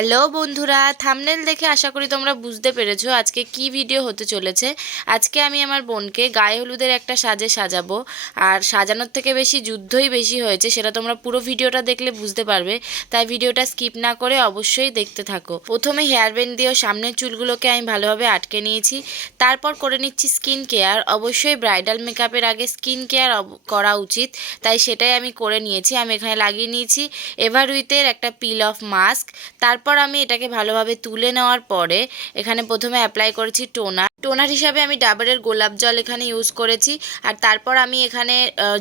Hello বন্ধুরা, thumbnail দেখে আশা করি তোমরা বুঝতে পেরেছো আজকে কি ভিডিও হতে চলেছে। আজকে আমি আমার বোনকে গায়ে হলুদের একটা সাজে সাজাবো। আর সাজানোর থেকে বেশি যুদ্ধই বেশি হয়েছে, সেটা তোমরা পুরো ভিডিওটা দেখলে বুঝতে পারবে। তাই ভিডিওটা স্কিপ না করে অবশ্যই দেখতে থাকো। প্রথমে হেয়ার ব্যান্ড দিয়েও সামনের চুলগুলোকে আমি ভালোভাবে আটকে নিয়েছি। তারপর করে নিচ্ছি স্কিন কেয়ার। অবশ্যই ব্রাইডাল মেকআপের আগে স্কিন কেয়ার করা উচিত, তাই সেটাই আমি করে নিয়েছি। আমি এখানে লাগিয়ে নিয়েছি এভারউইথের একটা পিল অফ মাস্ক। তারপর আমি এটাকে ভালোভাবে তুলে নেওয়ার পরে এখানে প্রথমে অ্যাপ্লাই করেছি টোনার হিসাবে আমি ডাবরের গোলাপ জল এখানে ইউজ করেছি। আর তারপর আমি এখানে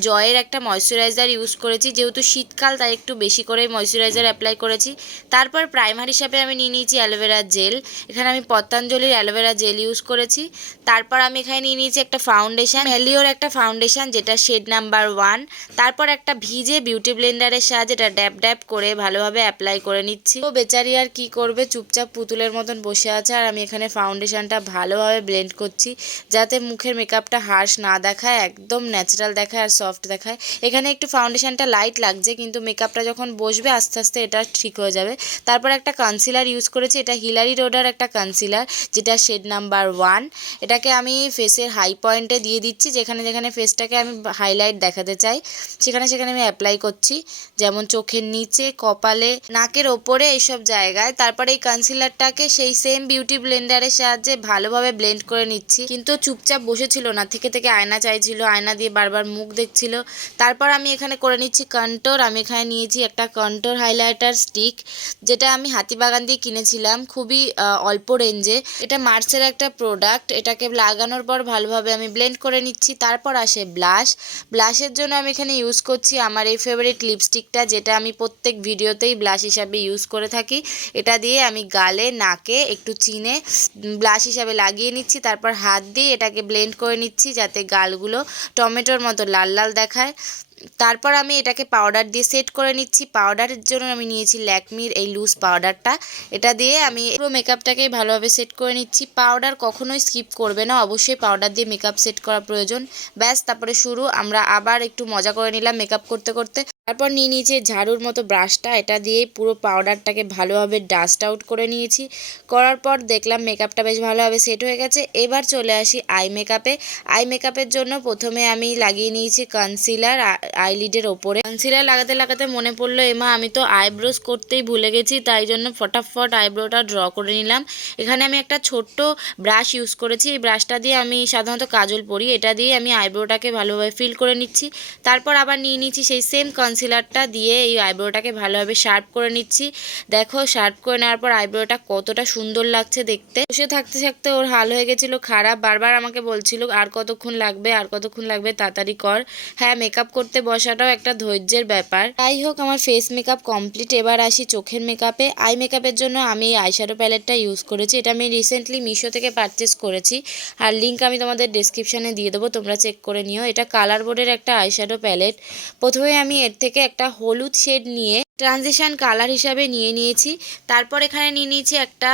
জয়ের একটা ময়শ্চারাইজার ইউজ করেছি, যেহেতু শীতকাল তাই একটু বেশি করে ময়শ্চারাইজার অ্যাপ্লাই করেছি। তারপর প্রাইমার হিসাবে আমি নিয়ে নিয়েছি অ্যালোভেরা জেল। এখানে আমি পতঞ্জলির অ্যালোভেরা জেল ইউজ করেছি। তারপর আমি এখানে নিয়ে নিয়েছি একটা ফাউন্ডেশন, ম্যালিওর একটা ফাউন্ডেশন, যেটা শেড নাম্বার 1। তারপর একটা ভিজে বিউটি ব্লেন্ডারের সাহায্যে এটা ড্যাব ড্যাব করে ভালোভাবে অ্যাপ্লাই করে নিচ্ছি। তো বেচারি আর কি করবে, চুপচাপ পুতুলের মতন বসে আছে। আর আমি এখানে ফাউন্ডেশনটা ভালোভাবে ব্লেন্ড করছি, যাতে মুখের মেকআপটা হার্শ না দেখায়, একদম ন্যাচারাল দেখায় আর সফট দেখায়। এখানে একটু ফাউন্ডেশনটা লাইট লাগছে, কিন্তু মেকআপটা যখন বসবে আস্তে আস্তে এটা ঠিক হয়ে যাবে। তারপর একটা কনসিলার ইউজ করেছি, এটা হিলারি রোডার একটা কনসিলার, যেটা শেড নাম্বার 1। এটাকে আমি ফেসের হাই পয়েন্টে দিয়ে দিচ্ছি, যেখানে যেখানে ফেসটাকে আমি হাইলাইট দেখাতে চাই সেখানে সেখানে আমি অ্যাপ্লাই করছি, যেমন চোখের নিচে, কপালে, নাকের ওপরে, এইসব জায়গায়। তারপরে এই কনসিলারটাকে সেই সেম বিউটি ব্লেন্ডারের সাহায্যে ভালোভাবে ব্লেন্ড করে নিচ্ছি। কিন্তু চুপচাপ বসেছিল না, থেকে থেকে আয়না চাইছিল, আয়না দিয়ে বারবার মুখ দেখছিল। তারপর আমি এখানে করে নিচ্ছি কন্ট্যুর। আমি এখানে নিয়েছি একটা কন্ট্যুর হাইলাইটার স্টিক, যেটা আমি হাতিবাগান দিয়ে কিনেছিলাম, খুবই অল্প রেঞ্জে। এটা মার্সের একটা প্রোডাক্ট। এটাকে লাগানোর পর ভালোভাবে আমি ব্লেন্ড করে নিচ্ছি। তারপর আসে ব্লাশের জন্য আমি এখানে ইউজ করছি আমার এই ফেভারিট লিপস্টিকটা, যেটা আমি প্রত্যেক ভিডিওতেই ব্লাশ হিসাবে ইউজ করে থাকি। এটা দিয়ে আমি গালে, নাকে একটু চিনে ব্লাশ হিসাবে লাগিয়ে নিচ্ছি। তারপর হাত দিয়ে এটাকে ব্লেন্ড করে নিচ্ছি, যাতে গালগুলো টমেটোর মতো লাল লাল দেখায়। তারপর আমি এটাকে পাউডার দিয়ে সেট করে নিচ্ছি। পাউডারের জন্য আমি নিয়েছি ল্যাকমির এই লুজ পাউডারটা। এটা দিয়ে আমি পুরো মেকআপটাকে ভালোভাবে সেট করে নিচ্ছি। পাউডার কখনোই স্কিপ করবে না, অবশ্যই পাউডার দিয়ে মেকআপ সেট করা প্রয়োজন। ব্যাস, তারপরে শুরু। আমরা আবার একটু মজা করে নিলাম মেকআপ করতে করতে। তারপর নিয়ে নিয়েছি ঝাড়ুর মতো ব্রাশটা, এটা দিয়েই পুরো পাউডারটাকে ভালোভাবে ডাস্ট আউট করে নিয়েছি। করার পর দেখলাম মেকআপটা বেশ ভালোভাবে সেট হয়ে গেছে। এবার চলে আসি আই মেকআপে। আই মেকআপের জন্য প্রথমে আমি লাগিয়ে নিয়েছি কনসিলার আইলিডের ওপরে। কনসিলার লাগাতে লাগাতে মনে পড়লো, এমা আমি তো আইব্রোজ করতেই ভুলে গেছি, তাই জন্য ফটাফট আইব্রোটা ড্র করে নিলাম। এখানে আমি একটা ছোট্ট ব্রাশ ইউজ করেছি। এই ব্রাশটা দিয়ে আমি সাধারণত কাজল পরি, এটা দিয়ে আমি আইব্রোটাকে ভালোভাবে ফিল করে নিচ্ছি। তারপর আবার নিয়ে নিচ্ছি সেই সেম কনসিলারটা দিয়ে এই আইব্রোটাকে ভালোভাবে শার্প করে নিচ্ছি। দেখো, শার্প করে নেওয়ার পর আইব্রোটা কতটা সুন্দর লাগছে দেখতে। বসে থাকতে থাকতে ওর হাল হয়ে গেছিলো খারাপ, বারবার আমাকে বলছিল আর কতক্ষণ লাগবে, আর কতক্ষণ লাগবে, তাড়াতাড়ি কর। হ্যাঁ, মেকআপ করতে বসাটাও একটা ধৈর্যের ব্যাপার। যাই হোক, আমার ফেস মেকআপ কমপ্লিট। এবার আসি চোখের মেকআপে। আই মেকআপের জন্য আমি এই আইশ্যাডো প্যালেটটা ইউজ করেছি। এটা আমি রিসেন্টলি মিশো থেকে পারচেস করেছি, আর লিঙ্ক আমি তোমাদের ডেসক্রিপশানে দিয়ে দেবো, তোমরা চেক করে নিও। এটা কালার বোর্ডের একটা আইশ্যাডো প্যালেট। প্রথমে আমি এর থেকে একটা হলুদ শেড নিয়ে ট্রানজিশন কালার হিসাবে নিয়ে নিয়েছি। তারপর এখানে নিয়ে নিয়েছি একটা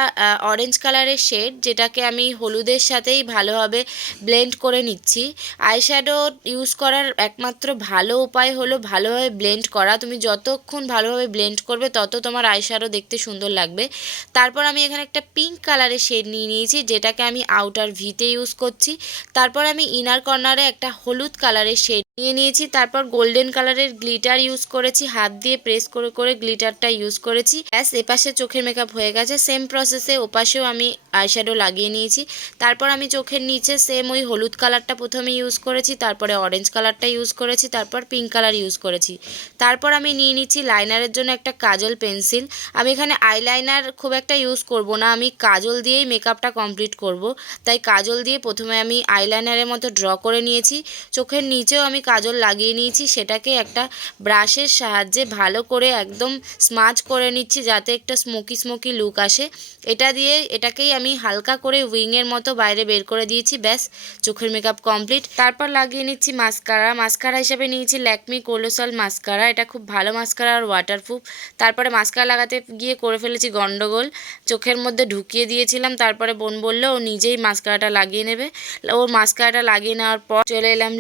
অরেঞ্জ কালারের শেড, যেটাকে আমি হলুদের সাথেই ভালোভাবে ব্লেন্ড করে নিচ্ছি। আইশ্যাডো ইউজ করার একমাত্র ভালো উপায় হলো ভালোভাবে ব্লেন্ড করা। তুমি যতক্ষণ ভালোভাবে ব্লেন্ড করবে তত তোমার আইশ্যাডো দেখতে সুন্দর লাগবে। তারপর আমি এখানে একটা পিঙ্ক কালারের শেড নিয়ে নিয়েছি, যেটাকে আমি আউটার ভিতে ইউজ করছি। তারপর আমি ইনার কর্নারে একটা হলুদ কালারের শেড নিয়ে নিয়েছি। তারপর গোল্ডেন কালারের গ্লিটার ইউজ করেছি, হাত দিয়ে প্রেস করে করে গ্লিটারটা ইউজ করেছি। ব্যাস, এপাশে চোখের মেকআপ হয়ে গেছে। সেম প্রসেসে ওপাশেও আমি আইশ্যাডো লাগিয়ে নিয়েছি। তারপর আমি চোখের নিচে সেম ওই হলুদ কালারটা প্রথমে ইউজ করেছি, তারপরে অরেঞ্জ কালারটা ইউজ করেছি, তারপর পিঙ্ক কালার ইউজ করেছি। তারপর আমি নিয়ে নিচ্ছি লাইনারের জন্য একটা কাজল পেন্সিল। আমি এখানে আইলাইনার খুব একটা ইউজ করব না, আমি কাজল দিয়েই মেকআপটা কমপ্লিট করব। তাই কাজল দিয়ে প্রথমে আমি আইলাইনারের মতো ড্র করে নিয়েছি। চোখের নিচেও আমি কাজল লাগিয়ে নিয়েছি, সেটাকে একটা ব্রাশের সাহায্যে ভালো করে একদম স্মাচ করে নিচ্ছি, যাতে একটা স্মোকি স্মোকি লুক আসে। এটাকেই আমি হালকা করে উইংয়ের মতো বাইরে বের করে দিয়েছি। ব্যাস, চোখের মেকআপ কমপ্লিট। তারপর লাগিয়ে নিচ্ছি মাস্কারা হিসেবে নিয়েছি ল্যাকমি কোলোসাল মাস্কারা। এটা খুব ভালো মাস্কারা আর ওয়াটারপ্রুফ। তারপরে মাস্কারা লাগাতে গিয়ে করে ফেলেছি গন্ডগোল, চোখের মধ্যে ঢুকিয়ে দিয়েছিলাম। তারপরে বোন বললো ও নিজেই মাস্কারাটা লাগিয়ে নেবে। ওর মাস্কারাটা লাগিয়ে নেওয়ার পর চলে এলাম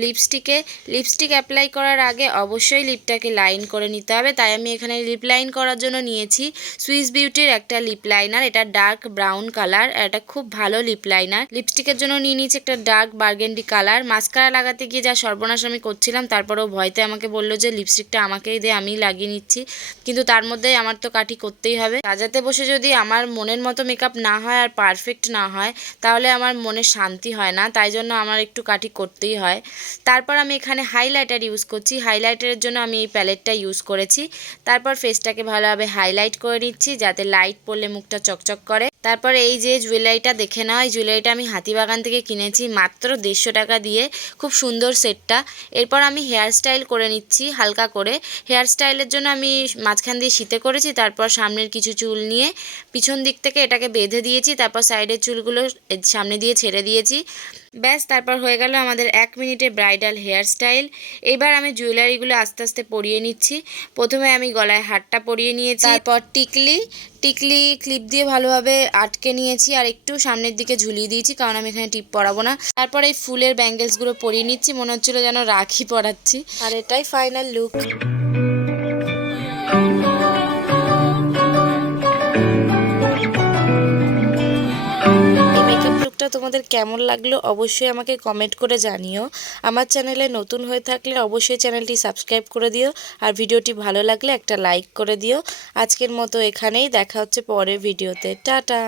লিপস্টিক অ্যাপ্লাই করার আগে অবশ্যই লিপটাকে লাইন করে নিতে হবে, তাই আমি এখানে এখানে লিপ লাইন করার জন্য নিয়েছি সুইস বিউটির একটা লিপ লাইনার। এটা ডার্ক ব্রাউন কালার, এটা খুব ভালো লিপ লাইনার। লিপস্টিকের জন্য নিয়ে নিয়েছি একটা ডার্ক বার্গেন্ডি কালার। মাস্কারা লাগাতে গিয়ে যা সর্বনাশ আমি করছিলাম, তারপরেও ভয়তে আমাকে বললো যে লিপস্টিকটা আমাকেই দে, আমি লাগিয়ে নিচ্ছি। কিন্তু তার মধ্যে আমার তো কাঠি করতেই হবে। সাজাতে বসে যদি আমার মনের মতো মেকআপ না হয় আর পারফেক্ট না হয়, তাহলে আমার মনে শান্তি হয় না, তাই জন্য আমার একটু কাঠি করতেই হয়। তারপর আমি এখানে হাইলাইটার ইউজ করছি। হাইলাইটারের জন্য আমি এই প্যালেটটা ইউজ করেছি। তারপর ফেসটাকে ভালোভাবে হাইলাইট করে নিচ্ছি, যাতে লাইট পড়লে মুখটা চকচক করে। তারপর এই যে জুয়েলারিটা দেখে নাও, এই জুয়েলারিটা আমি হাতিবাগান থেকে কিনেছি মাত্র 150 টাকা দিয়ে। খুব সুন্দর সেটটা। এরপর আমি হেয়ার স্টাইল করে নিচ্ছি হালকা করে। হেয়ার স্টাইলের জন্য আমি মাঝখান দিয়ে শীতে করেছি, তারপর সামনের কিছু চুল নিয়ে পিছন দিক থেকে এটাকে বেঁধে দিয়েছি, তারপর সাইডের চুলগুলো সামনে দিয়ে ছেড়ে দিয়েছি। ব্যাস, তারপর হয়ে গেল আমাদের 1 মিনিটে ব্রাইডাল হেয়ার স্টাইল। এবার আমি জুয়েলারিগুলো আস্তে আস্তে পরিয়ে নিচ্ছি। প্রথমে আমি গলায় হারটা পরিয়ে নিয়েছি, তারপর টিকলি ক্লিপ দিয়ে ভালোভাবে আটকে নিয়েছি আর একটু সামনের দিকে ঝুলিয়ে দিয়েছি, কারণ আমি এখানে টিপ পরাবো না। তারপর এই ফুলের ব্যাঙ্গেলসগুলো পরিয়ে নিচ্ছি, মনে হচ্ছিলো যেন রাখি পরাচ্ছি। আর এটাই ফাইনাল লুক। লুকটা তোমাদের কেমন লাগলো অবশ্যই আমাকে কমেন্ট করে জানিও। আমার চ্যানেলে নতুন হয়ে থাকলে অবশ্যই চ্যানেলটি সাবস্ক্রাইব করে দিও, আর ভিডিওটি ভালো লাগলে একটা লাইক করে দিও। আজকের মতো এখানেই, দেখা হচ্ছে পরের ভিডিওতে। টাটা।